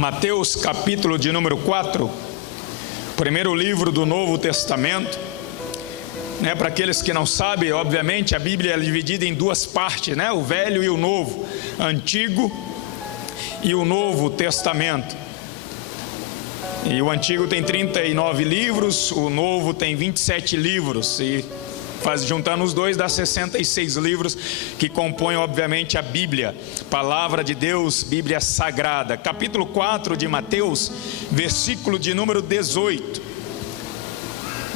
Mateus capítulo de número 4, primeiro livro do Novo Testamento. Para aqueles que não sabem, obviamente a Bíblia é dividida em duas partes, o Velho e o Novo, Antigo e o Novo Testamento. E o Antigo tem 39 livros, o Novo tem 27 livros, e juntando os dois dá 66 livros que compõem obviamente a Bíblia, Palavra de Deus, Bíblia Sagrada. Capítulo 4 de Mateus, versículo de número 18.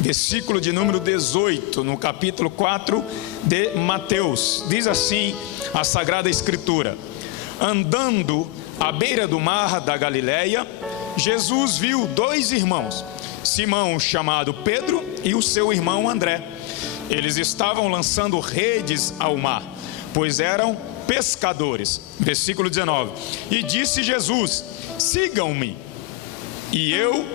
Versículo de número 18, no capítulo 4 de Mateus, diz assim a Sagrada Escritura: andando à beira do mar da Galileia, Jesus viu dois irmãos, Simão chamado Pedro e o seu irmão André. Eles estavam lançando redes ao mar, pois eram pescadores. Versículo 19: e disse Jesus: sigam-me, e eu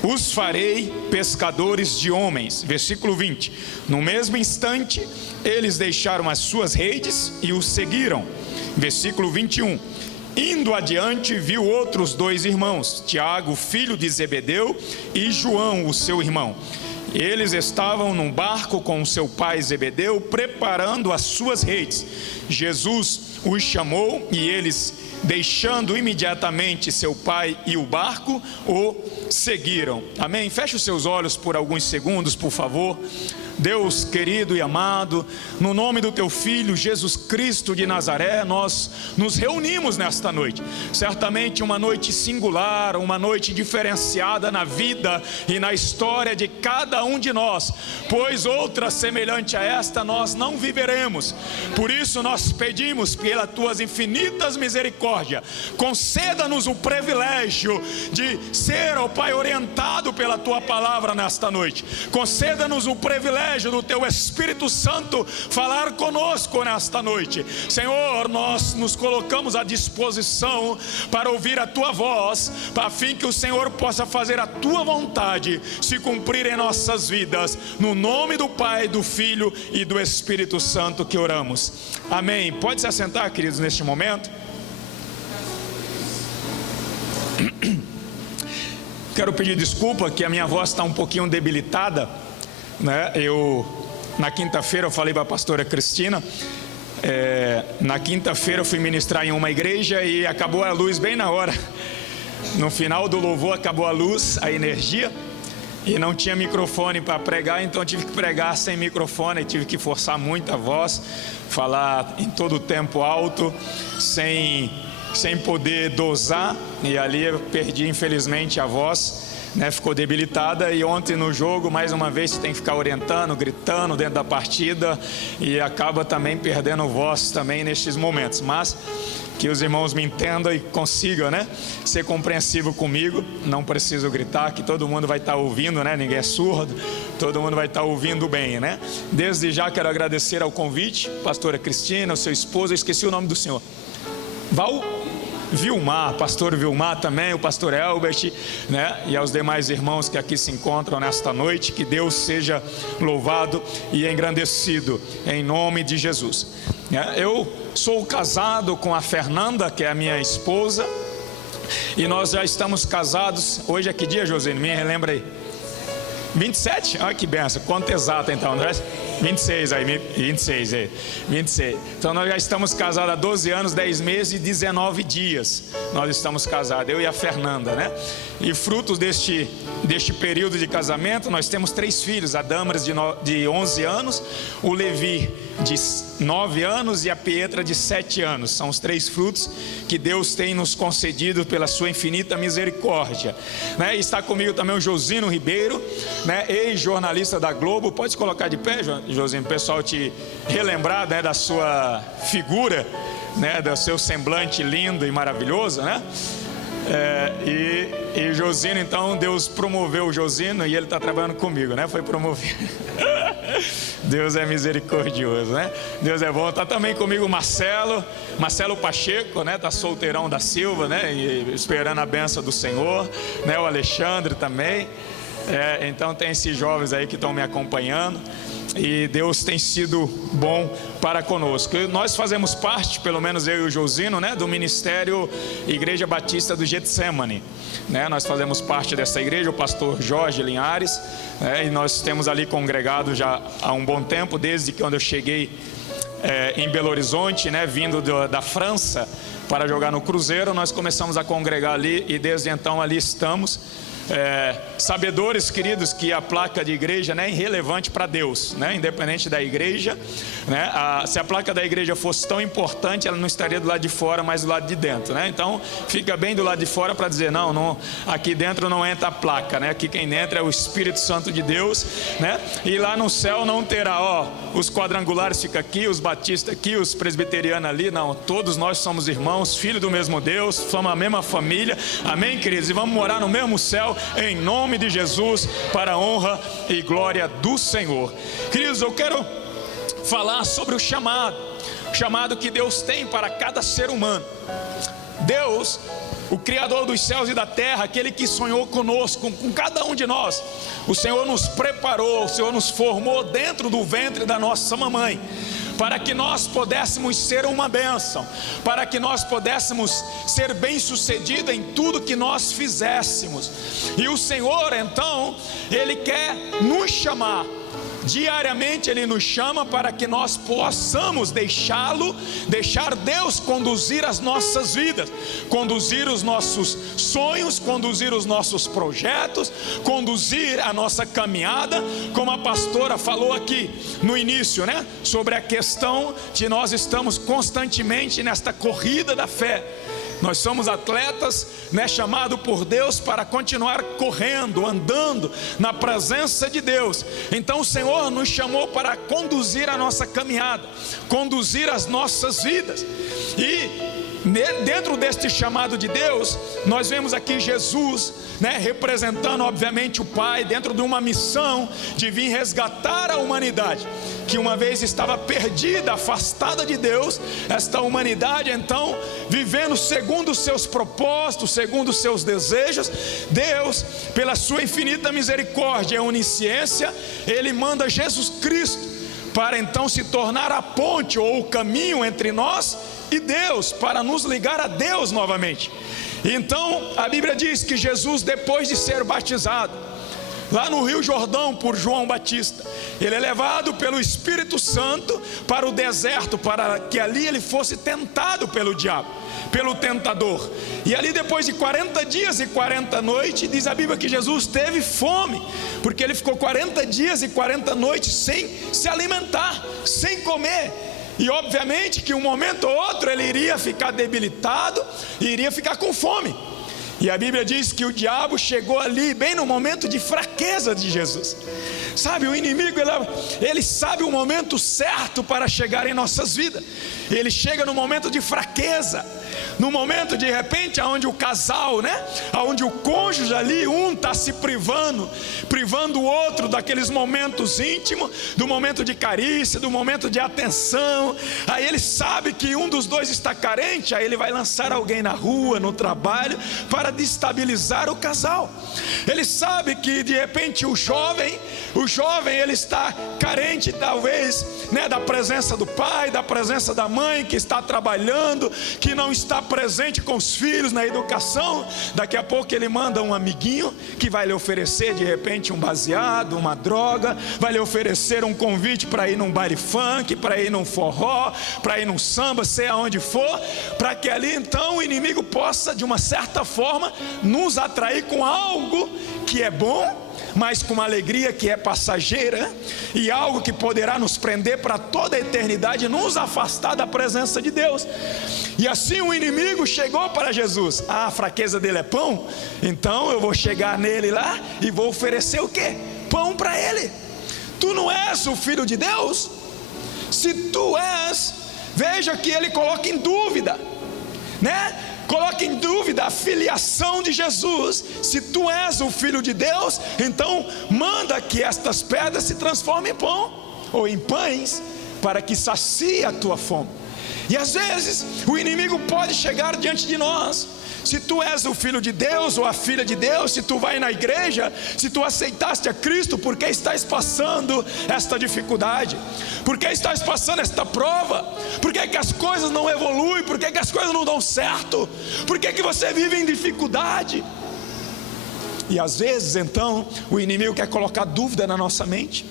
os farei pescadores de homens. Versículo 20: no mesmo instante, eles deixaram as suas redes e os seguiram. Versículo 21: indo adiante, viu outros dois irmãos, Tiago, filho de Zebedeu, e João, o seu irmão. Eles estavam num barco com o seu pai Zebedeu, preparando as suas redes. Jesus os chamou e eles, deixando imediatamente seu pai e o barco, o seguiram. Amém? Feche os seus olhos por alguns segundos, por favor. Deus querido e amado, no nome do teu Filho Jesus Cristo de Nazaré, nós nos reunimos nesta noite. Certamente uma noite singular, uma noite diferenciada na vida e na história de cada um de nós, pois outra semelhante a esta nós não viveremos. Por isso nós pedimos, pelas tuas infinitas misericórdias, conceda-nos o privilégio de ser, ó Pai, orientado pela tua palavra nesta noite. Conceda-nos o privilégio do teu Espírito Santo falar conosco nesta noite. Senhor, nós nos colocamos à disposição para ouvir a tua voz, a fim que o Senhor possa fazer a tua vontade se cumprir em nossas vidas. No nome do Pai, do Filho e do Espírito Santo que oramos. Amém. Pode se assentar, queridos, neste momento. Quero pedir desculpa que a minha voz está um pouquinho debilitada, na quinta-feira eu falei para a pastora Cristina, na quinta-feira eu fui ministrar em uma igreja e acabou a luz bem na hora. No final do louvor acabou a luz, a energia, e não tinha microfone para pregar, então eu tive que pregar sem microfone, tive que forçar muito a voz, falar em todo o tempo alto, sem poder dosar, e ali eu perdi infelizmente a voz. Ficou debilitada, e ontem no jogo, mais uma vez, você tem que ficar orientando, gritando dentro da partida, e acaba também perdendo voz também nestes momentos. Mas que os irmãos me entendam e consigam ser compreensivo comigo. Não preciso gritar, que todo mundo vai estar ouvindo, ninguém é surdo, todo mundo vai estar ouvindo bem, Desde já quero agradecer ao convite, pastora Cristina, o seu esposo, eu esqueci o nome do senhor, Vilmar, pastor Vilmar também, o pastor Elbert, e aos demais irmãos que aqui se encontram nesta noite. Que Deus seja louvado e engrandecido em nome de Jesus. Eu sou casado com a Fernanda, que é a minha esposa, e nós já estamos casados. Hoje é que dia, Josine? Me relembra aí. 27? Olha que benção, conta exata então, 26 aí, 26 aí, 26. Então nós já estamos casados há 12 anos, 10 meses e 19 dias. Nós estamos casados, eu e a Fernanda, E frutos deste período de casamento, nós temos 3 filhos: a Damaris de 11 anos, o Levi de 9 anos e a Pietra de 7 anos. São os 3 frutos que Deus tem nos concedido pela sua infinita misericórdia. E está comigo também o Josino Ribeiro, ex-jornalista da Globo. Pode colocar de pé, Josino, o pessoal te relembrar da sua figura, do seu semblante lindo e maravilhoso, E Josino, então Deus promoveu o Josino e ele está trabalhando comigo, Foi promovido. Deus é misericordioso, Deus é bom. Está também comigo o Marcelo Pacheco, Está solteirão da Silva, E esperando a bênção do Senhor, O Alexandre também. Então tem esses jovens aí que estão me acompanhando. e Deus tem sido bom para conosco. Nós fazemos parte, pelo menos eu e o Josino, né, do Ministério Igreja Batista do Getsemane, né? Nós fazemos parte dessa igreja, o pastor Jorge Linhares, e nós temos ali congregado já há um bom tempo, desde quando eu cheguei em Belo Horizonte, né, vindo da França para jogar no Cruzeiro. Nós começamos a congregar ali e desde então ali estamos. Sabedores, queridos, que a placa de igreja, né, é irrelevante para Deus, né, independente da igreja, né, se a placa da igreja fosse tão importante, ela não estaria do lado de fora, mas do lado de dentro, né? Então fica bem do lado de fora para dizer, não, aqui dentro não entra a placa, né? Aqui quem entra é o Espírito Santo de Deus, né? E lá no céu não terá, os quadrangulares ficam aqui, os batistas aqui, os presbiterianos ali, não, todos nós somos irmãos, filhos do mesmo Deus, somos a mesma família, amém, queridos? E vamos morar no mesmo céu, em nome de Jesus, para a honra e glória do Senhor. Queridos, eu quero falar sobre o chamado que Deus tem para cada ser humano. Deus, o Criador dos céus e da terra, aquele que sonhou conosco, com cada um de nós, o Senhor nos preparou, o Senhor nos formou dentro do ventre da nossa mamãe, para que nós pudéssemos ser uma bênção, para que nós pudéssemos ser bem-sucedidos em tudo que nós fizéssemos. E o Senhor, então, Ele quer nos chamar. Diariamente Ele nos chama para que nós possamos deixar Deus conduzir as nossas vidas, conduzir os nossos sonhos, conduzir os nossos projetos, conduzir a nossa caminhada, como a pastora falou aqui no início, né? Sobre a questão de nós estamos constantemente nesta corrida da fé. Nós somos atletas, né, chamados por Deus para continuar correndo, andando na presença de Deus. Então o Senhor nos chamou para conduzir a nossa caminhada, conduzir as nossas vidas. E dentro deste chamado de Deus, nós vemos aqui Jesus, né, representando obviamente o Pai, dentro de uma missão de vir resgatar a humanidade, que uma vez estava perdida, afastada de Deus. Esta humanidade então, vivendo segundo os seus propósitos, segundo os seus desejos, Deus, pela sua infinita misericórdia e onisciência, Ele manda Jesus Cristo para então se tornar a ponte ou o caminho entre nós e Deus, para nos ligar a Deus novamente. Então a Bíblia diz que Jesus, depois de ser batizado lá no Rio Jordão por João Batista, ele é levado pelo Espírito Santo para o deserto, para que ali ele fosse tentado pelo diabo, pelo tentador. E ali depois de 40 dias e 40 noites, diz a Bíblia que Jesus teve fome, porque ele ficou 40 dias e 40 noites sem se alimentar, sem comer. E obviamente que um momento ou outro ele iria ficar debilitado e iria ficar com fome. E a Bíblia diz que o diabo chegou ali bem no momento de fraqueza de Jesus. Sabe, o inimigo, ele sabe o momento certo para chegar em nossas vidas. Ele chega no momento de fraqueza, no momento de repente onde o casal, né, onde o cônjuge ali, um está se privando o outro daqueles momentos íntimos, do momento de carícia, do momento de atenção. Aí ele sabe que um dos dois está carente, aí ele vai lançar alguém na rua, no trabalho, para destabilizar o casal. Ele sabe que de repente o jovem ele está carente talvez, né, da presença do pai, da presença da mãe, que está trabalhando, que não está presente com os filhos na educação. Daqui a pouco ele manda um amiguinho que vai lhe oferecer de repente um baseado, uma droga, vai lhe oferecer um convite para ir num baile funk, para ir num forró, para ir num samba, sei aonde for, para que ali então o inimigo possa de uma certa forma nos atrair com algo que é bom, mas com uma alegria que é passageira, e algo que poderá nos prender para toda a eternidade, nos afastar da presença de Deus. E assim o inimigo chegou para Jesus. A fraqueza dele é pão, então eu vou chegar nele lá e vou oferecer o quê? Pão para ele. Tu não és o filho de Deus? Se tu és, veja que ele coloca em dúvida, né? Coloca em dúvida a filiação de Jesus. Se tu és o filho de Deus, então manda que estas pedras se transformem em pão, ou em pães, para que sacie a tua fome. E às vezes o inimigo pode chegar diante de nós. Se tu és o filho de Deus ou a filha de Deus, se tu vai na igreja, se tu aceitaste a Cristo, por que estás passando esta dificuldade? Por que estás passando esta prova? Por que as coisas não evoluem? Por que as coisas não dão certo? Por que você vive em dificuldade? E às vezes então o inimigo quer colocar dúvida na nossa mente.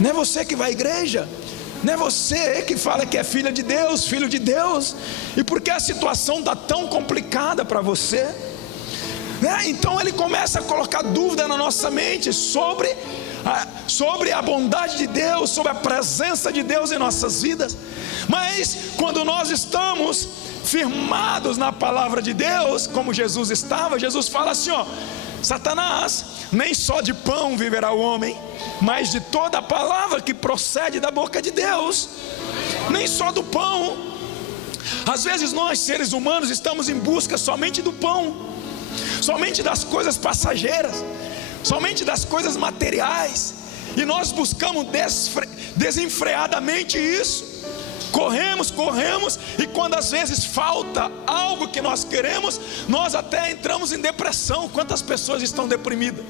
Não é você que vai à igreja, não é você que fala que é filha de Deus, filho de Deus, e por que a situação está tão complicada para você? Então ele começa a colocar dúvida na nossa mente sobre a bondade de Deus, sobre a presença de Deus em nossas vidas. Mas quando nós estamos firmados na palavra de Deus, como Jesus estava, Jesus fala assim, ó: Satanás, nem só de pão viverá o homem, mas de toda a palavra que procede da boca de Deus. Nem só do pão. Às vezes nós, seres humanos, estamos em busca somente do pão, somente das coisas passageiras, somente das coisas materiais, e nós buscamos desenfreadamente isso. Corremos, e quando às vezes falta algo que nós queremos, nós até entramos em depressão. Quantas pessoas estão deprimidas?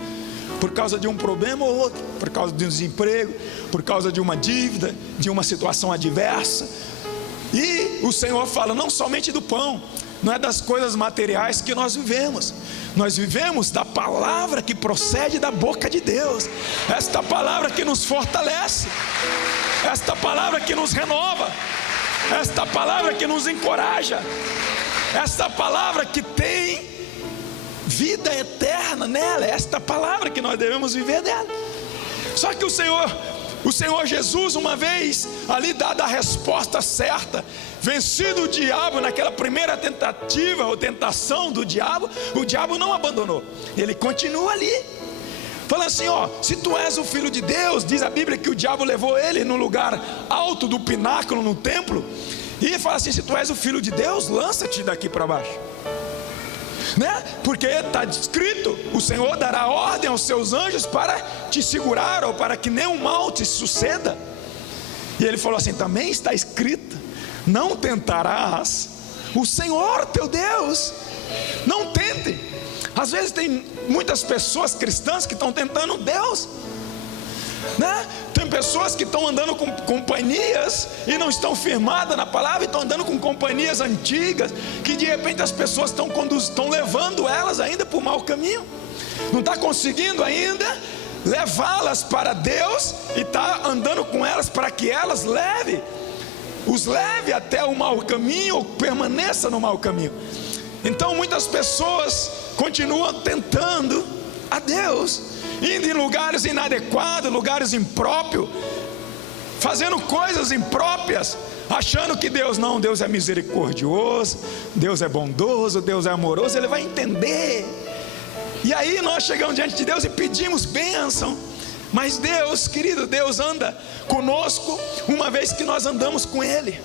Por causa de um problema ou outro, por causa de um desemprego, por causa de uma dívida, de uma situação adversa. E o Senhor fala, não somente do pão, não é das coisas materiais que nós vivemos da palavra que procede da boca de Deus. Esta palavra que nos fortalece, esta palavra que nos renova, esta palavra que nos encoraja, esta palavra que tem vida eterna nela, esta palavra que nós devemos viver dela. Só que o Senhor Jesus, uma vez ali dada a resposta certa, vencido o diabo naquela primeira tentativa ou tentação do diabo, o diabo não abandonou, ele continua ali, falando assim, ó: se tu és o filho de Deus, diz a Bíblia que o diabo levou ele no lugar alto do pináculo no templo, e fala assim: se tu és o filho de Deus, lança-te daqui para baixo, porque está escrito, o Senhor dará ordem aos seus anjos para te segurar, ou para que nenhum mal te suceda. E ele falou assim: também está escrito, não tentarás o Senhor teu Deus. Não tente. Às vezes tem muitas pessoas cristãs que estão tentando Deus, Tem pessoas que estão andando com companhias e não estão firmadas na palavra, estão andando com companhias antigas, que de repente as pessoas estão levando elas ainda por mau caminho, não está conseguindo ainda levá-las para Deus, e está andando com elas para que elas os leve até o mau caminho, ou permaneça no mau caminho. Então muitas pessoas continuam tentando a Deus, indo em lugares inadequados, lugares impróprios, fazendo coisas impróprias, achando que Deus é misericordioso, Deus é bondoso, Deus é amoroso, Ele vai entender. E aí nós chegamos diante de Deus e pedimos bênção. Mas Deus, querido, Deus anda conosco uma vez que nós andamos com Ele.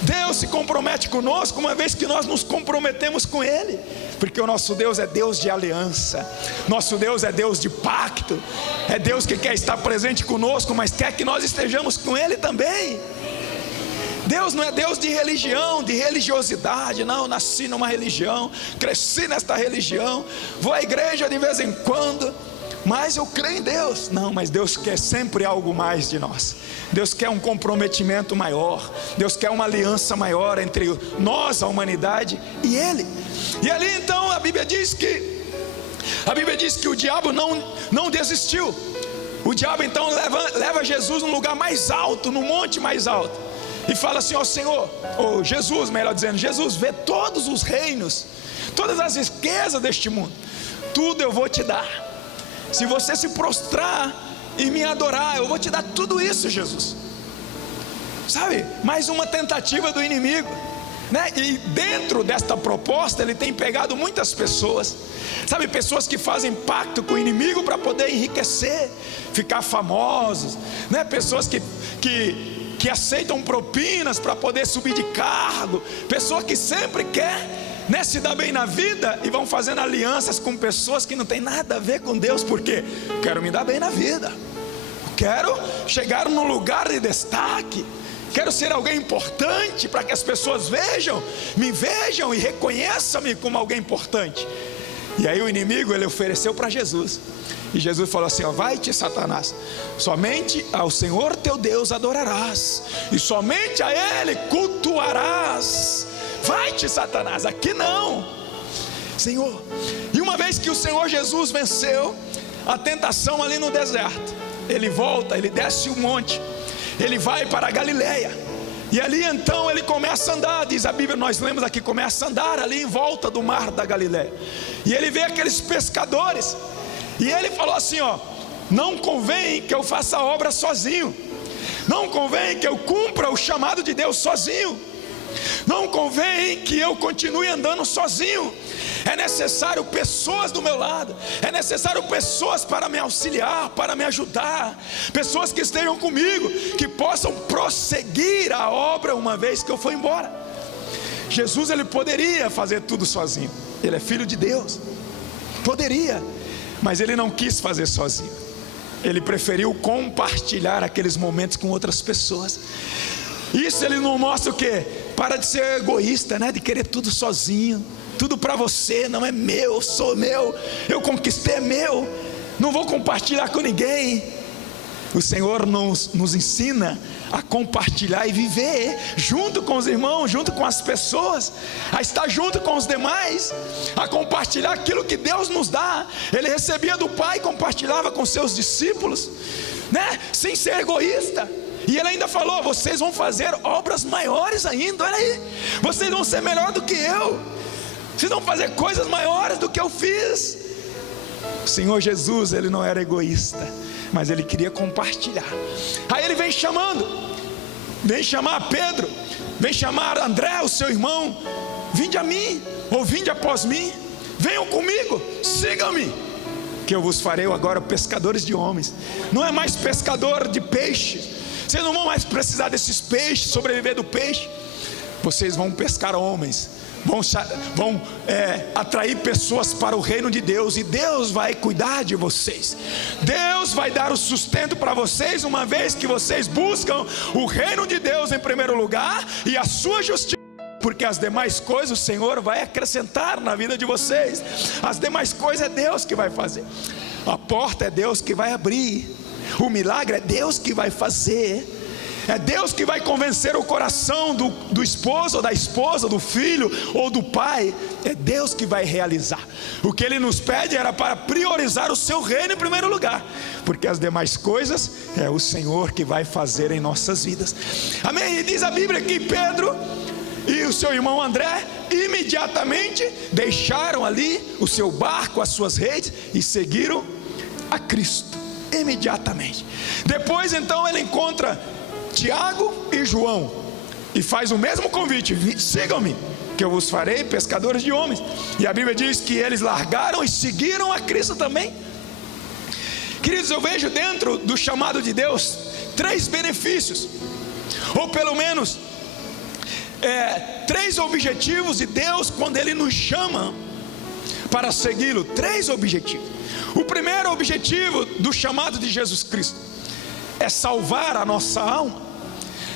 Deus se compromete conosco uma vez que nós nos comprometemos com Ele, porque o nosso Deus é Deus de aliança, nosso Deus é Deus de pacto, é Deus que quer estar presente conosco, mas quer que nós estejamos com Ele também. Deus não é Deus de religião, de religiosidade. Não, nasci numa religião, cresci nesta religião, vou à igreja de vez em quando, mas eu creio em Deus. Não, mas Deus quer sempre algo mais de nós. Deus quer um comprometimento maior, Deus quer uma aliança maior entre nós, a humanidade, e Ele. E ali então a Bíblia diz que o diabo não desistiu. O diabo então leva Jesus num lugar mais alto, num monte mais alto, e fala assim: ó Senhor, ou Jesus, melhor dizendo, Jesus, vê todos os reinos, todas as riquezas deste mundo, tudo eu vou te dar, se você se prostrar e me adorar, eu vou te dar tudo isso, Jesus. Sabe, mais uma tentativa do inimigo, E dentro desta proposta ele tem pegado muitas pessoas, sabe, pessoas que fazem pacto com o inimigo para poder enriquecer, ficar famosos, pessoas que aceitam propinas para poder subir de cargo, pessoa que sempre quer se dar bem na vida, e vão fazendo alianças com pessoas que não tem nada a ver com Deus, porque quero me dar bem na vida, quero chegar num lugar de destaque, quero ser alguém importante, para que as pessoas me vejam e reconheçam-me como alguém importante. E aí o inimigo, ele ofereceu para Jesus, e Jesus falou assim: vai-te, Satanás, somente ao Senhor teu Deus adorarás, e somente a Ele cultuarás. Vai-te, Satanás, aqui não, Senhor. E uma vez que o Senhor Jesus venceu a tentação ali no deserto, ele volta, ele desce o monte, ele vai para a Galileia, e ali então ele começa a andar, diz a Bíblia, nós lemos aqui, começa a andar ali em volta do mar da Galileia, e ele vê aqueles pescadores, e ele falou assim: não convém que eu faça a obra sozinho, não convém que eu cumpra o chamado de Deus sozinho, não convém que eu continue andando sozinho, é necessário pessoas do meu lado, é necessário pessoas para me auxiliar, para me ajudar, pessoas que estejam comigo, que possam prosseguir a obra uma vez que eu for embora. Jesus, ele poderia fazer tudo sozinho, ele é filho de Deus, poderia, mas ele não quis fazer sozinho, ele preferiu compartilhar aqueles momentos com outras pessoas. Isso ele não mostra o quê? Para de ser egoísta, né? De querer tudo sozinho, tudo para você, não é meu, sou meu, eu conquistei, é meu, não vou compartilhar com ninguém. O Senhor nos ensina a compartilhar e viver junto com os irmãos, junto com as pessoas, a estar junto com os demais, a compartilhar aquilo que Deus nos dá. Ele recebia do Pai e compartilhava com seus discípulos, né? Sem ser egoísta. E ele ainda falou: vocês vão fazer obras maiores ainda, olha aí, vocês vão ser melhor do que eu, vocês vão fazer coisas maiores do que eu fiz. O Senhor Jesus, ele não era egoísta, mas ele queria compartilhar. Aí ele vem chamando, vem chamar Pedro, vem chamar André, o seu irmão: vinde a mim, ou vinde após mim, venham comigo, sigam-me, que eu vos farei agora pescadores de homens. Não é mais pescador de peixes, vocês não vão mais precisar desses peixes, sobreviver do peixe, vocês vão pescar homens, vão atrair pessoas para o reino de Deus, e Deus vai cuidar de vocês, Deus vai dar o sustento para vocês, uma vez que vocês buscam o reino de Deus em primeiro lugar, e a sua justiça, porque as demais coisas o Senhor vai acrescentar na vida de vocês. As demais coisas é Deus que vai fazer, a porta é Deus que vai abrir, o milagre é Deus que vai fazer, é Deus que vai convencer o coração do esposo ou da esposa, do filho ou do pai, é Deus que vai realizar. O que Ele nos pede era para priorizar o seu reino em primeiro lugar, porque as demais coisas é o Senhor que vai fazer em nossas vidas. Amém? E diz a Bíblia que Pedro e o seu irmão André imediatamente deixaram ali o seu barco, as suas redes, e seguiram a Cristo. Imediatamente. Depois então ele encontra Tiago e João e faz o mesmo convite: sigam-me, que eu vos farei pescadores de homens. E a Bíblia diz que eles largaram e seguiram a Cristo também. Queridos, eu vejo dentro do chamado de Deus 3 benefícios, ou pelo menos 3 objetivos de Deus quando Ele nos chama para segui-lo. 3 objetivos. O primeiro objetivo do chamado de Jesus Cristo é salvar a nossa alma,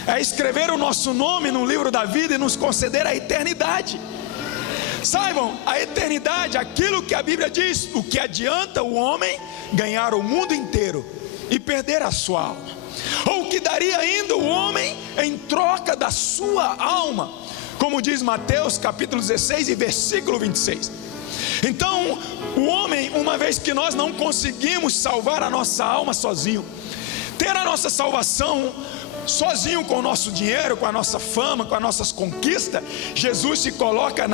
é escrever o nosso nome no livro da vida e nos conceder a eternidade. Saibam, a eternidade, aquilo que a Bíblia diz: o que adianta o homem ganhar o mundo inteiro e perder a sua alma? Ou o que daria ainda o homem em troca da sua alma? Como diz Mateus capítulo 16 e versículo 26. Então, o homem, uma vez que nós não conseguimos salvar a nossa alma sozinho, ter a nossa salvação sozinho com o nosso dinheiro, com a nossa fama, com as nossas conquistas, Jesus se coloca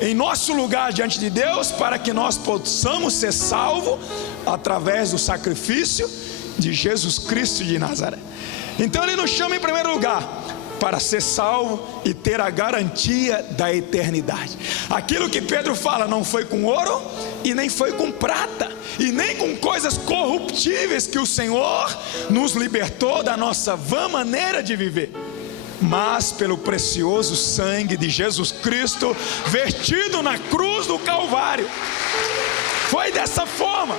em nosso lugar diante de Deus, para que nós possamos ser salvos através do sacrifício de Jesus Cristo de Nazaré. Então Ele nos chama em primeiro lugar para ser salvo e ter a garantia da eternidade. Aquilo que Pedro fala: não foi com ouro e nem foi com prata e nem com coisas corruptíveis que o Senhor nos libertou da nossa vã maneira de viver, mas pelo precioso sangue de Jesus Cristo vertido na cruz do Calvário. Foi dessa forma.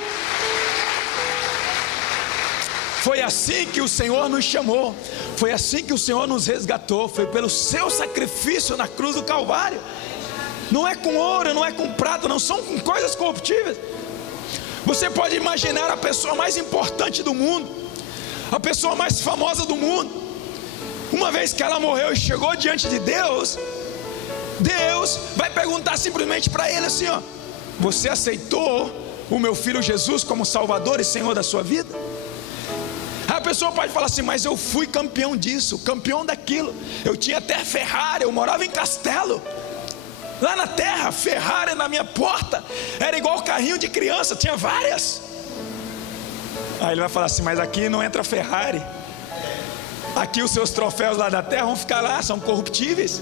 Foi assim que o Senhor nos chamou, foi assim que o Senhor nos resgatou, foi pelo seu sacrifício na cruz do Calvário. Não é com ouro, não é com prata, não são com coisas corruptíveis. Você pode imaginar a pessoa mais importante do mundo, a pessoa mais famosa do mundo, uma vez que ela morreu e chegou diante de Deus, Deus vai perguntar simplesmente para ele assim, ó: você aceitou o meu filho Jesus como Salvador e Senhor da sua vida? A pessoa pode falar assim: mas eu fui campeão disso, campeão daquilo, eu tinha até Ferrari, eu morava em Castelo, lá na terra, Ferrari na minha porta, era igual carrinho de criança, tinha várias. Aí ele vai falar assim: mas aqui não entra Ferrari, aqui os seus troféus lá da terra vão ficar lá, são corruptíveis,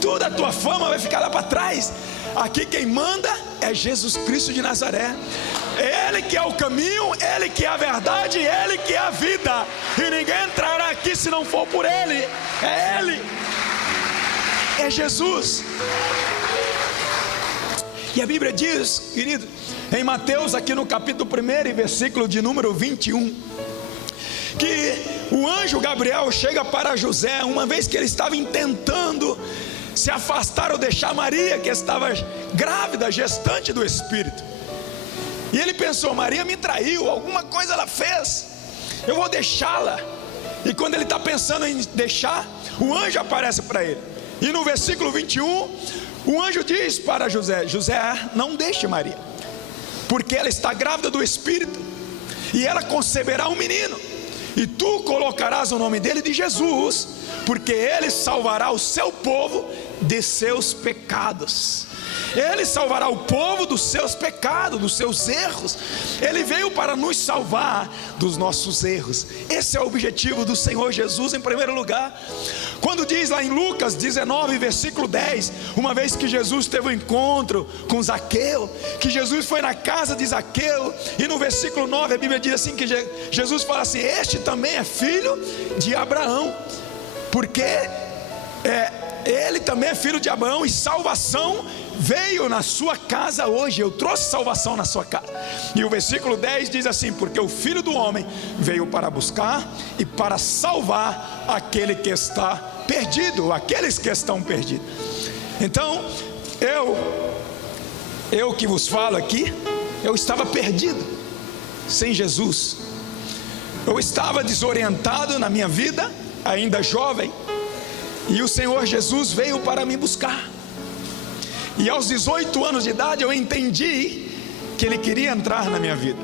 toda a tua fama vai ficar lá para trás. Aqui quem manda é Jesus Cristo de Nazaré. Ele que é o caminho, Ele que é a verdade, Ele que é a vida, e ninguém entrará aqui se não for por Ele. É Ele, é Jesus. E a Bíblia diz, querido, em Mateus, aqui no capítulo 1 e versículo de número 21, que o anjo Gabriel chega para José, uma vez que ele estava intentando se afastar ou deixar Maria, que estava grávida, gestante do Espírito. E ele pensou: Maria me traiu, alguma coisa ela fez, eu vou deixá-la. E quando ele está pensando em deixar, o anjo aparece para ele. E no versículo 21, o anjo diz para José: José, não deixe Maria, porque ela está grávida do Espírito, e ela conceberá um menino, e tu colocarás o nome dele de Jesus, porque ele salvará o seu povo de seus pecados. Ele salvará o povo dos seus pecados, dos seus erros. Ele veio para nos salvar dos nossos erros. Esse é o objetivo do Senhor Jesus em primeiro lugar. Quando diz lá em Lucas 19, versículo 10, uma vez que Jesus teve um encontro com Zaqueu, que Jesus foi na casa de Zaqueu, e no versículo 9 a Bíblia diz assim, que Jesus fala assim: este também é filho de Abraão, porque ele também é filho de Abraão, e salvação veio na sua casa hoje. Eu trouxe salvação na sua casa. E o versículo 10 diz assim: porque o Filho do Homem veio para buscar e para salvar aquele que está perdido, aqueles que estão perdidos. Então, eu que vos falo aqui, eu estava perdido, sem Jesus. Eu estava desorientado na minha vida, ainda jovem, e o Senhor Jesus veio para me buscar. E aos 18 anos de idade eu entendi que Ele queria entrar na minha vida.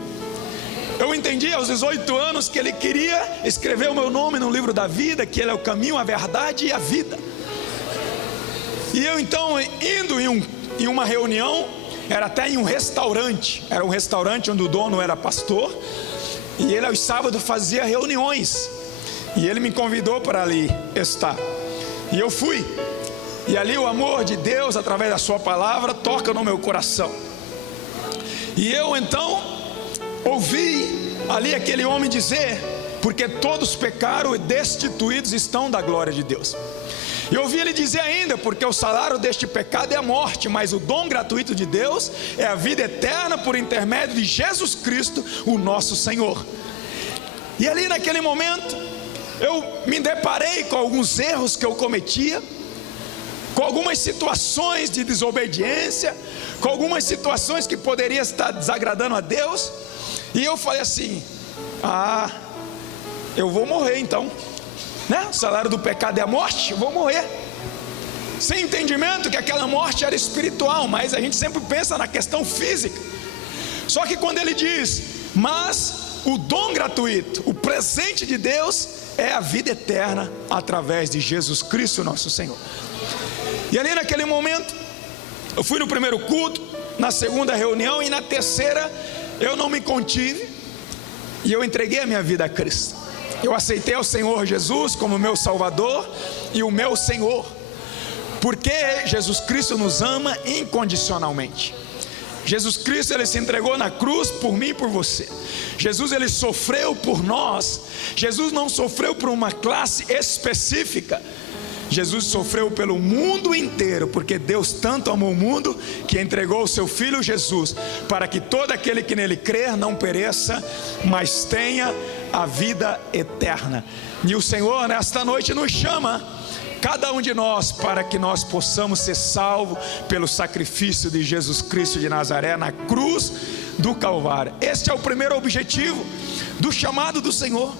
Eu entendi aos 18 anos que Ele queria escrever o meu nome no livro da vida, que Ele é o caminho, a verdade e a vida. E eu então, indo em uma reunião, era até em um restaurante, era um restaurante onde o dono era pastor, e ele aos sábados fazia reuniões, e ele me convidou para ali estar, e eu fui. E ali o amor de Deus, através da sua palavra, toca no meu coração. E eu então ouvi ali aquele homem dizer: porque todos pecaram e destituídos estão da glória de Deus. E eu ouvi ele dizer ainda: porque o salário deste pecado é a morte, mas o dom gratuito de Deus é a vida eterna por intermédio de Jesus Cristo, o nosso Senhor. E ali naquele momento eu me deparei com alguns erros que eu cometia, com algumas situações de desobediência, com algumas situações que poderia estar desagradando a Deus. E eu falei assim: eu vou morrer então, né? O salário do pecado é a morte, eu vou morrer. Sem entendimento que aquela morte era espiritual, mas a gente sempre pensa na questão física. Só que quando ele diz: mas o dom gratuito, o presente de Deus é a vida eterna através de Jesus Cristo nosso Senhor. E ali naquele momento, eu fui no primeiro culto, na segunda reunião, e na terceira eu não me contive, e eu entreguei a minha vida a Cristo. Eu aceitei o Senhor Jesus como meu Salvador e o meu Senhor, porque Jesus Cristo nos ama incondicionalmente. Jesus Cristo, Ele se entregou na cruz por mim e por você. Jesus, Ele sofreu por nós. Jesus não sofreu por uma classe específica. Jesus sofreu pelo mundo inteiro, porque Deus tanto amou o mundo que entregou o seu Filho Jesus, para que todo aquele que nele crer não pereça, mas tenha a vida eterna. E o Senhor nesta noite nos chama, cada um de nós, para que nós possamos ser salvos pelo sacrifício de Jesus Cristo de Nazaré na cruz do Calvário. Este é o primeiro objetivo do chamado do Senhor.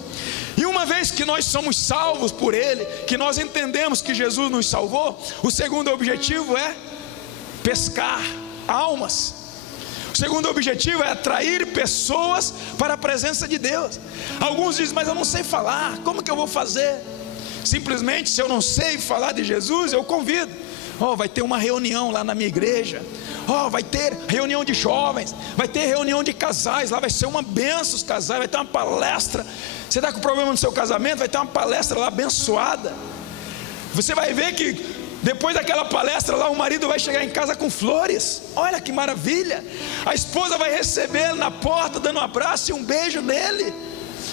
E uma vez que nós somos salvos por Ele, que nós entendemos que Jesus nos salvou, o segundo objetivo é pescar almas. O segundo objetivo é atrair pessoas para a presença de Deus. Alguns dizem, mas eu não sei falar, como que eu vou fazer? Simplesmente, se eu não sei falar de Jesus, eu convido. Vai ter uma reunião lá na minha igreja. Vai ter reunião de jovens, vai ter reunião de casais, lá vai ser uma benção os casais, vai ter uma palestra. Você está com problema no seu casamento, vai ter uma palestra lá abençoada. Você vai ver que depois daquela palestra lá, o marido vai chegar em casa com flores. Olha que maravilha. A esposa vai recebê-lo na porta, dando um abraço e um beijo nele,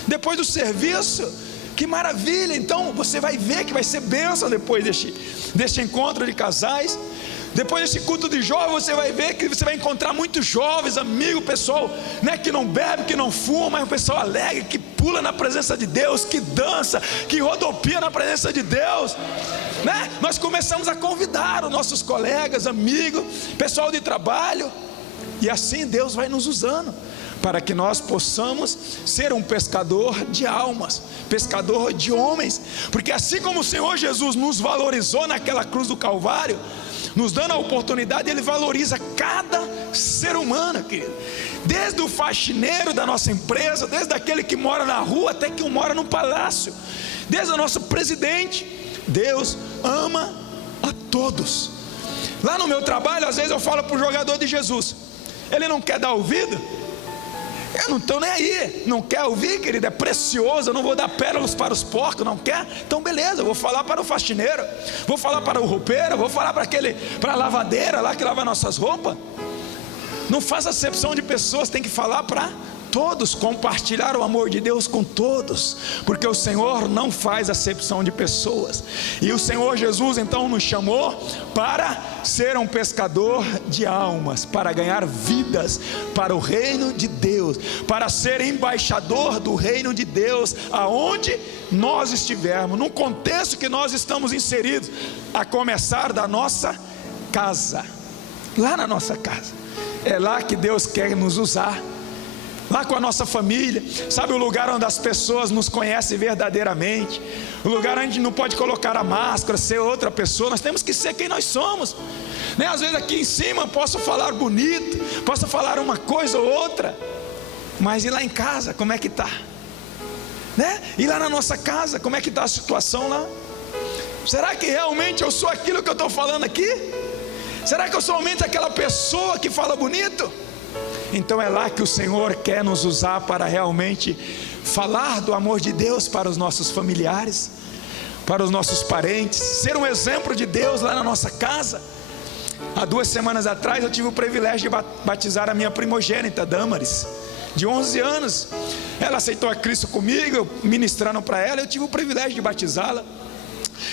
depois do serviço. Que maravilha. Então você vai ver que vai ser bênção depois deste encontro de casais. Depois desse culto de jovens, você vai ver que você vai encontrar muitos jovens, amigos, pessoal, né, que não bebe, que não fuma, mas um pessoal alegre, que pula na presença de Deus, que dança, que rodopia na presença de Deus, né? Nós começamos a convidar os nossos colegas, amigos, pessoal de trabalho, e assim Deus vai nos usando para que nós possamos ser um pescador de almas, pescador de homens, porque assim como o Senhor Jesus nos valorizou naquela cruz do Calvário, nos dando a oportunidade, Ele valoriza cada ser humano, querido, desde o faxineiro da nossa empresa, desde aquele que mora na rua até que mora no palácio, desde o nosso presidente. Deus ama a todos. Lá no meu trabalho, às vezes eu falo para o jogador de Jesus, ele não quer dar ouvido, eu não estou nem aí, não quer ouvir, querido, é precioso, eu não vou dar pérolas para os porcos, não quer? Então beleza, eu vou falar para o faxineiro, vou falar para o roupeiro, vou falar para a lavadeira lá que lava nossas roupas. Não faz acepção de pessoas, tem que falar para todos, compartilhar o amor de Deus com todos, porque o Senhor não faz acepção de pessoas. E o Senhor Jesus então nos chamou para ser um pescador de almas, para ganhar vidas para o reino de Deus, para ser embaixador do reino de Deus aonde nós estivermos, no contexto que nós estamos inseridos, a começar da nossa casa. Lá na nossa casa, é lá que Deus quer nos usar, lá com a nossa família, sabe, o lugar onde as pessoas nos conhecem verdadeiramente, o lugar onde a gente não pode colocar a máscara, ser outra pessoa, nós temos que ser quem nós somos, né? Às vezes aqui em cima posso falar bonito, posso falar uma coisa ou outra, mas e lá em casa, como é que está? Né? E lá na nossa casa, como é que está a situação lá? Será que realmente eu sou aquilo que eu estou falando aqui? Será que eu sou somente aquela pessoa que fala bonito? Então é lá que o Senhor quer nos usar para realmente falar do amor de Deus para os nossos familiares, para os nossos parentes, ser um exemplo de Deus lá na nossa casa. Há 2 semanas atrás eu tive o privilégio de batizar a minha primogênita Damaris, de 11 anos. Ela aceitou a Cristo comigo, eu ministrando para ela, eu tive o privilégio de batizá-la.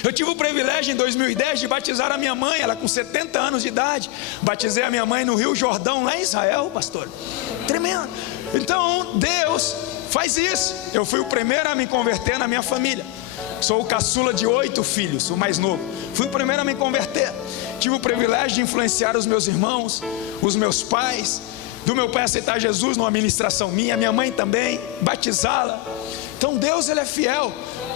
Eu tive o privilégio em 2010 de batizar a minha mãe, ela com 70 anos de idade. Batizei a minha mãe no Rio Jordão, lá em Israel, pastor. Tremendo. Então Deus faz isso. Eu fui o primeiro a me converter na minha família. Sou o caçula de 8 filhos, o mais novo. Fui o primeiro a me converter. Tive o privilégio de influenciar os meus irmãos, os meus pais, do meu pai aceitar Jesus numa ministração minha mãe também, batizá-la. Então Deus, Ele é fiel.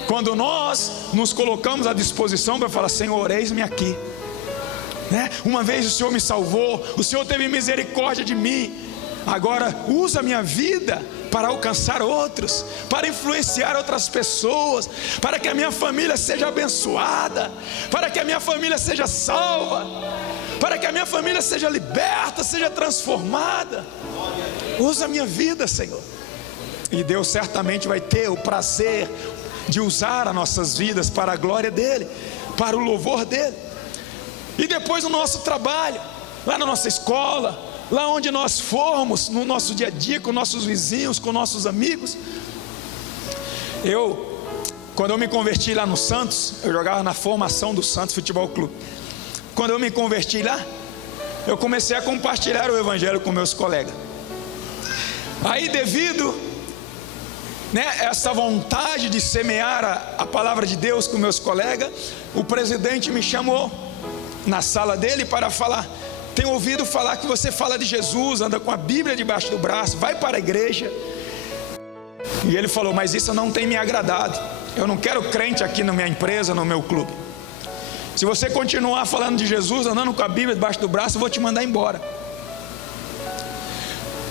Quando nós nos colocamos à disposição para falar, Senhor, eis-me aqui, né? Uma vez o Senhor me salvou, o Senhor teve misericórdia de mim, agora usa a minha vida para alcançar outros, para influenciar outras pessoas, para que a minha família seja abençoada, para que a minha família seja salva, para que a minha família seja liberta, seja transformada. Usa a minha vida, Senhor. E Deus certamente vai ter o prazer de usar as nossas vidas para a glória dEle, para o louvor dEle. E depois no nosso trabalho, lá na nossa escola, lá onde nós formos, no nosso dia a dia, com nossos vizinhos, com nossos amigos. Quando eu me converti lá no Santos, eu jogava na formação do Santos Futebol Clube. Quando eu me converti lá, eu comecei a compartilhar o Evangelho com meus colegas. Aí essa vontade de semear a palavra de Deus com meus colegas, o presidente me chamou na sala dele para falar: tenho ouvido falar que você fala de Jesus, anda com a Bíblia debaixo do braço, vai para a igreja. E ele falou: mas isso não tem me agradado, eu não quero crente aqui na minha empresa, no meu clube. Se você continuar falando de Jesus, andando com a Bíblia debaixo do braço, eu vou te mandar embora.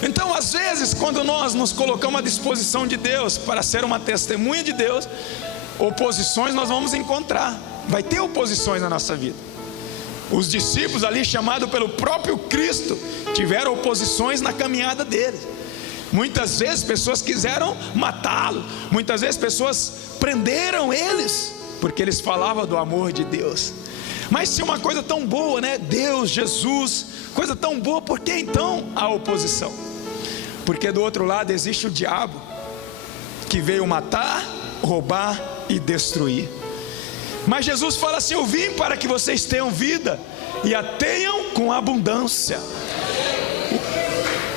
Então, às vezes, quando nós nos colocamos à disposição de Deus para ser uma testemunha de Deus, oposições nós vamos encontrar. Vai ter oposições na nossa vida. Os discípulos ali, chamados pelo próprio Cristo, tiveram oposições na caminhada deles. Muitas vezes pessoas quiseram matá-lo, muitas vezes pessoas prenderam eles, porque eles falavam do amor de Deus. Mas se uma coisa tão boa, Deus, Jesus, coisa tão boa, por que então a oposição? Porque do outro lado existe o diabo, que veio matar, roubar e destruir. Mas Jesus fala assim: eu vim para que vocês tenham vida e a tenham com abundância.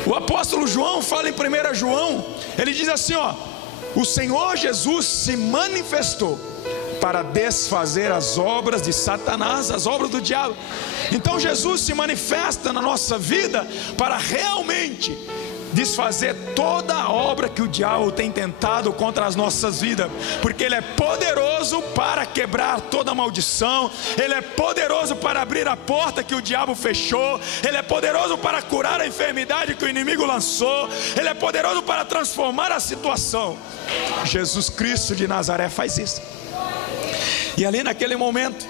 O apóstolo João fala em 1 João, ele diz assim: o Senhor Jesus se manifestou para desfazer as obras de Satanás, as obras do diabo. Então Jesus se manifesta na nossa vida para realmente desfazer toda a obra que o diabo tem tentado contra as nossas vidas, porque Ele é poderoso para quebrar toda maldição, Ele é poderoso para abrir a porta que o diabo fechou, Ele é poderoso para curar a enfermidade que o inimigo lançou, Ele é poderoso para transformar a situação. Jesus Cristo de Nazaré faz isso. E ali naquele momento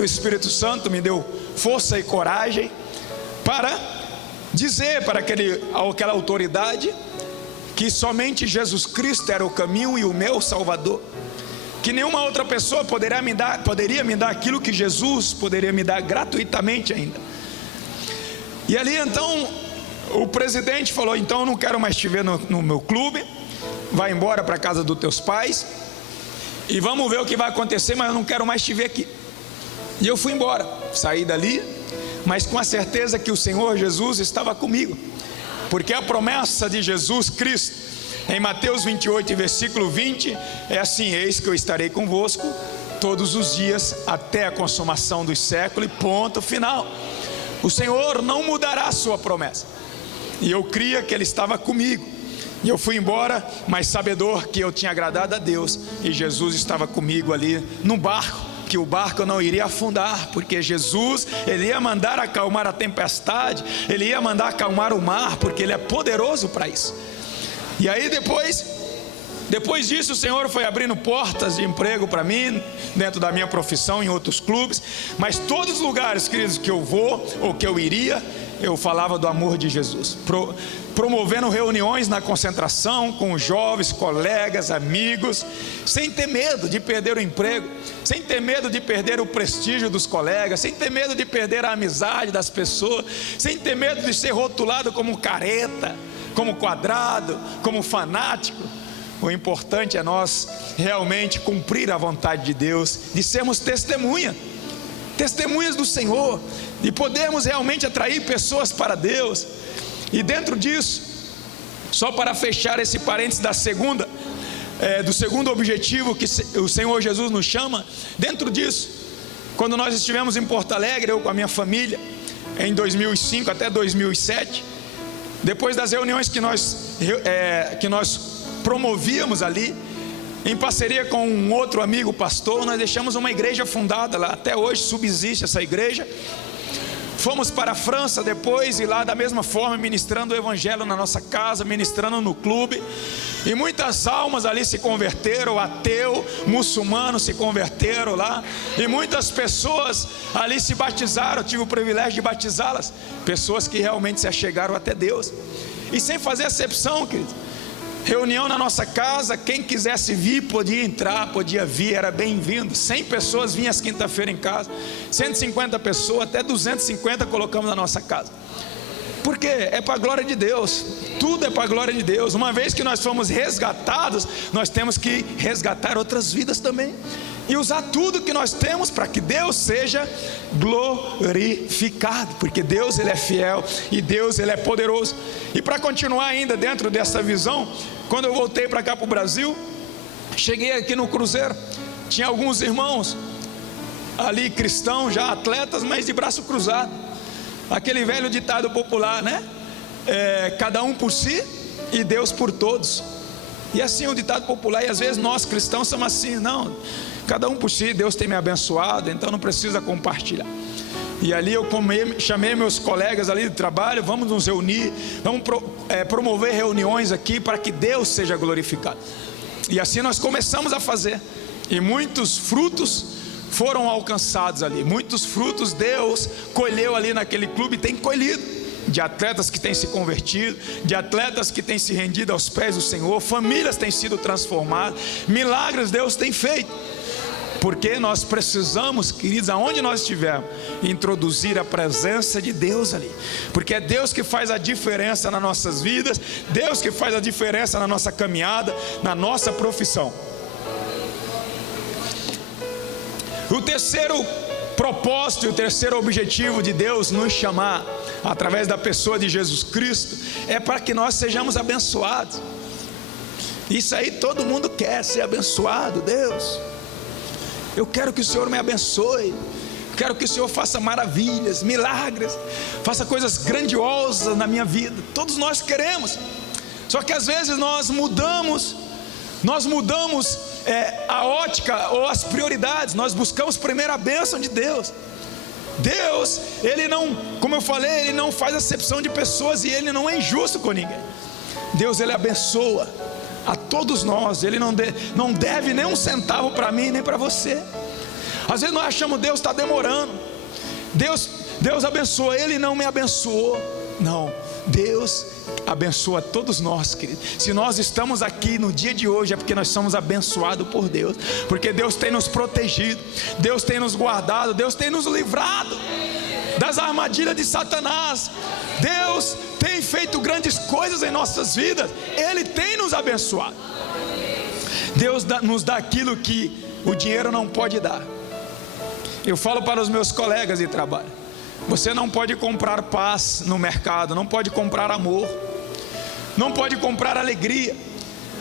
o Espírito Santo me deu força e coragem para dizer para aquela autoridade que somente Jesus Cristo era o caminho e o meu Salvador, que nenhuma outra pessoa poderia me dar aquilo que Jesus poderia me dar gratuitamente ainda. E ali então o presidente falou: então eu não quero mais te ver no meu clube, vai embora para a casa dos teus pais e vamos ver o que vai acontecer, mas eu não quero mais te ver aqui. E eu fui embora, saí dali, mas com a certeza que o Senhor Jesus estava comigo, porque a promessa de Jesus Cristo em Mateus 28, versículo 20 é assim: eis que eu estarei convosco todos os dias até a consumação dos séculos, e ponto final. O Senhor não mudará a sua promessa, e eu cria que Ele estava comigo, e eu fui embora, mas sabedor que eu tinha agradado a Deus, e Jesus estava comigo ali no barco, que o barco não iria afundar, porque Jesus, Ele ia mandar acalmar a tempestade, Ele ia mandar acalmar o mar, porque Ele é poderoso para isso. E aí depois disso o Senhor foi abrindo portas de emprego para mim, dentro da minha profissão, em outros clubes, mas todos os lugares, queridos, que eu vou, ou que eu iria, eu falava do amor de Jesus, promovendo reuniões na concentração com jovens, colegas, amigos, sem ter medo de perder o emprego, sem ter medo de perder o prestígio dos colegas, sem ter medo de perder a amizade das pessoas, sem ter medo de ser rotulado como careta, como quadrado, como fanático. O importante é nós realmente cumprir a vontade de Deus, de sermos testemunhas do Senhor, de podermos realmente atrair pessoas para Deus. E dentro disso, só para fechar esse parênteses do segundo objetivo que o Senhor Jesus nos chama, dentro disso, quando nós estivemos em Porto Alegre, eu com a minha família, em 2005 até 2007, depois das reuniões que nós promovíamos ali, em parceria com um outro amigo pastor, nós deixamos uma igreja fundada lá, até hoje subsiste essa igreja. Fomos para a França depois, e lá da mesma forma ministrando o evangelho na nossa casa, ministrando no clube, e muitas almas ali se converteram, ateu, muçulmano se converteram lá, e muitas pessoas ali se batizaram. Eu tive o privilégio de batizá-las, pessoas que realmente se achegaram até Deus, e sem fazer acepção, querido. Reunião na nossa casa, quem quisesse vir podia entrar, podia vir, era bem-vindo. 100 pessoas vinham às quinta-feira em casa, 150 pessoas, até 250 colocamos na nossa casa. Porque é para a glória de Deus, tudo é para a glória de Deus. Uma vez que nós fomos resgatados, nós temos que resgatar outras vidas também. e usar tudo que nós temos para que Deus seja glorificado, porque Deus ele é fiel e Deus ele é poderoso. E para continuar ainda dentro dessa visão, quando eu voltei para cá para o Brasil, cheguei aqui no cruzeiro, tinha alguns irmãos ali cristãos, já atletas, mas de braço cruzado, aquele velho ditado popular, né? Cada um por si e Deus por todos. E assim é um ditado popular, e às vezes nós cristãos somos assim, não, cada um por si, Deus tem me abençoado, então não precisa compartilhar. E ali eu chamei meus colegas ali de trabalho, vamos nos reunir, vamos promover reuniões aqui para que Deus seja glorificado. E assim nós começamos a fazer, e muitos frutos foram alcançados ali, muitos frutos Deus colheu ali naquele clube, tem colhido, de atletas que têm se convertido, de atletas que têm se rendido aos pés do Senhor, famílias têm sido transformadas, milagres Deus tem feito, porque nós precisamos, queridos, aonde nós estivermos, introduzir a presença de Deus ali, porque é Deus que faz a diferença nas nossas vidas, Deus que faz a diferença na nossa caminhada, na nossa profissão. O terceiro propósito e o terceiro objetivo de Deus nos chamar através da pessoa de Jesus Cristo é para que nós sejamos abençoados. Isso aí todo mundo quer, ser abençoado. Deus, eu quero que o Senhor me abençoe, quero que o Senhor faça maravilhas, milagres, faça coisas grandiosas na minha vida. Todos nós queremos, só que às vezes nós mudamos a ótica ou as prioridades. Nós buscamos primeiro a bênção de Deus. Deus, Ele não, como eu falei, Ele não faz acepção de pessoas e Ele não é injusto com ninguém. Deus, Ele abençoa a todos nós. Ele não deve nem um centavo para mim nem para você. Às vezes nós achamos Deus está demorando. Deus abençoa, Ele não me abençoou. Não, Deus abençoa todos nós, querido. Se nós estamos aqui no dia de hoje é porque nós somos abençoados por Deus, porque Deus tem nos protegido, Deus tem nos guardado, Deus tem nos livrado das armadilhas de Satanás. Deus tem feito grandes coisas em nossas vidas, Ele tem nos abençoado. Deus nos dá aquilo que o dinheiro não pode dar. Eu falo para os meus colegas de trabalho: você não pode comprar paz no mercado, não pode comprar amor, não pode comprar alegria.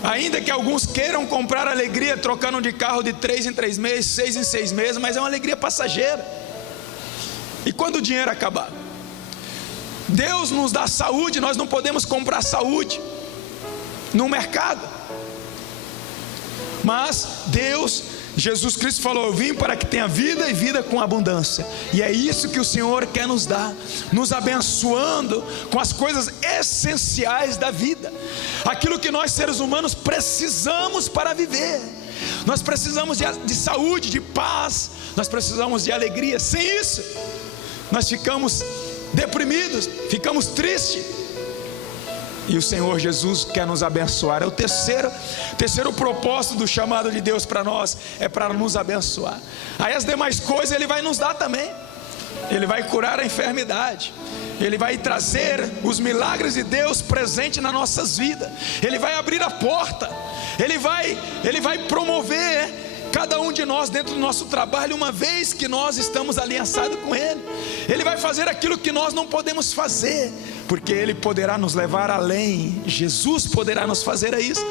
Ainda que alguns queiram comprar alegria trocando de carro de 3 em 3 meses, 6 em 6 meses, mas é uma alegria passageira. E quando o dinheiro acabar? Deus nos dá saúde, nós não podemos comprar saúde no mercado. Mas Jesus Cristo falou: eu vim para que tenha vida e vida com abundância. E é isso que o Senhor quer nos dar, nos abençoando com as coisas essenciais da vida, aquilo que nós seres humanos precisamos para viver. Nós precisamos de saúde, de paz, nós precisamos de alegria. Sem isso nós ficamos deprimidos, ficamos tristes. E o Senhor Jesus quer nos abençoar. É o terceiro propósito do chamado de Deus para nós, é para nos abençoar. Aí as demais coisas Ele vai nos dar também. Ele vai curar a enfermidade, Ele vai trazer os milagres de Deus presente nas nossas vidas, Ele vai abrir a porta, Ele vai promover cada um de nós dentro do nosso trabalho, uma vez que nós estamos aliançados com Ele. Ele vai fazer aquilo que nós não podemos fazer, porque Ele poderá nos levar além. Jesus poderá nos fazer isso.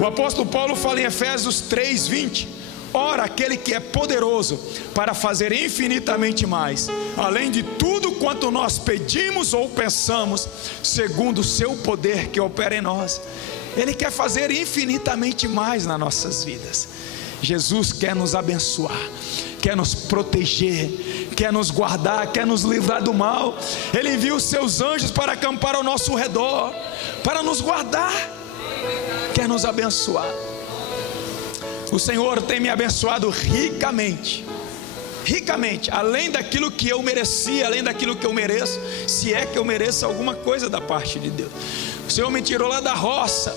O apóstolo Paulo fala em Efésios 3:20: ora, aquele que é poderoso para fazer infinitamente mais, além de tudo quanto nós pedimos ou pensamos, segundo o seu poder que opera em nós. Ele quer fazer infinitamente mais nas nossas vidas. Jesus quer nos abençoar, quer nos proteger, quer nos guardar, quer nos livrar do mal. Ele envia os seus anjos para acampar ao nosso redor, para nos guardar, quer nos abençoar. O Senhor tem me abençoado ricamente, além daquilo que eu merecia, além daquilo que eu mereço, se é que eu mereço alguma coisa da parte de Deus. O Senhor me tirou lá da roça,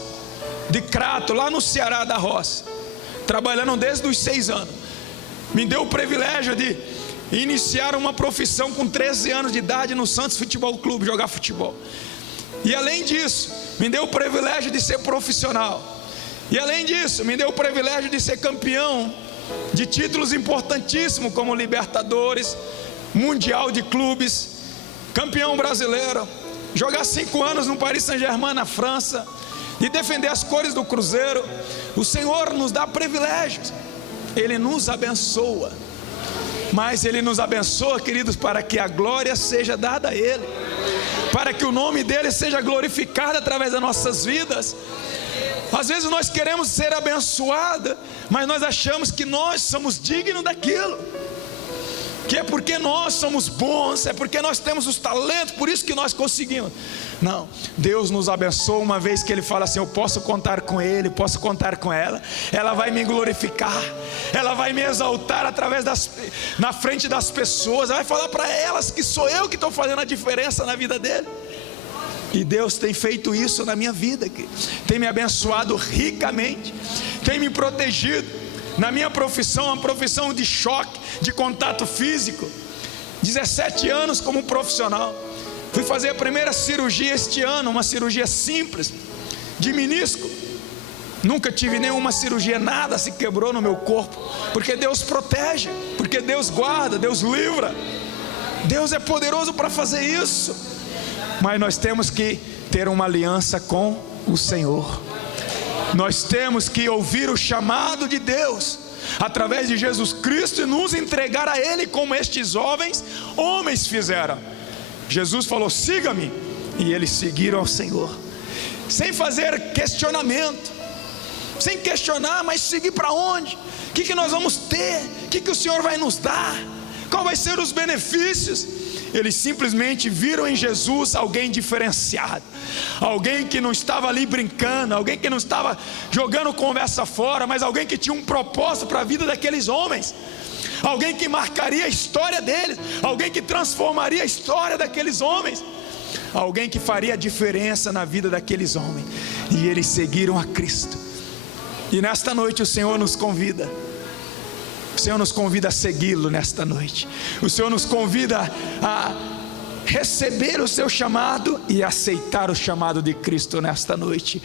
de Crato, lá no Ceará da roça, trabalhando desde os 6 anos. Me deu o privilégio de iniciar uma profissão com 13 anos de idade no Santos Futebol Clube, jogar futebol. E além disso, me deu o privilégio de ser profissional. E além disso, me deu o privilégio de ser campeão de títulos importantíssimos como Libertadores, Mundial de Clubes, campeão brasileiro, jogar 5 anos no Paris Saint-Germain na França, e defender as cores do Cruzeiro. O Senhor nos dá privilégios, Ele nos abençoa, mas Ele nos abençoa, queridos, para que a glória seja dada a Ele, para que o nome dEle seja glorificado através das nossas vidas. Às vezes nós queremos ser abençoados, mas nós achamos que nós somos dignos daquilo, que é porque nós somos bons, é porque nós temos os talentos, por isso que nós conseguimos. Não, Deus nos abençoa uma vez que Ele fala assim: eu posso contar com Ele, posso contar com ela, ela vai me glorificar, ela vai me exaltar na frente das pessoas, ela vai falar para elas que sou eu que estou fazendo a diferença na vida dele. E Deus tem feito isso na minha vida, tem me abençoado ricamente, tem me protegido. Na minha profissão, uma profissão de choque, de contato físico, 17 anos como profissional. Fui fazer a primeira cirurgia este ano, uma cirurgia simples, de menisco. Nunca tive nenhuma cirurgia, nada se quebrou no meu corpo, porque Deus protege, porque Deus guarda, Deus livra. Deus é poderoso para fazer isso. Mas nós temos que ter uma aliança com o Senhor. Nós temos que ouvir o chamado de Deus através de Jesus Cristo e nos entregar a Ele, como estes homens fizeram. Jesus falou: siga-me, e eles seguiram ao Senhor, sem fazer questionamento, sem questionar, mas seguir para onde? O que nós vamos ter? O que o Senhor vai nos dar? Qual vai ser os benefícios? Eles simplesmente viram em Jesus alguém diferenciado, alguém que não estava ali brincando, alguém que não estava jogando conversa fora, mas alguém que tinha um propósito para a vida daqueles homens, alguém que marcaria a história deles, alguém que transformaria a história daqueles homens, alguém que faria a diferença na vida daqueles homens. E eles seguiram a Cristo. E nesta noite o Senhor nos convida. O Senhor nos convida a segui-lo nesta noite. O Senhor nos convida a receber o seu chamado e aceitar o chamado de Cristo nesta noite.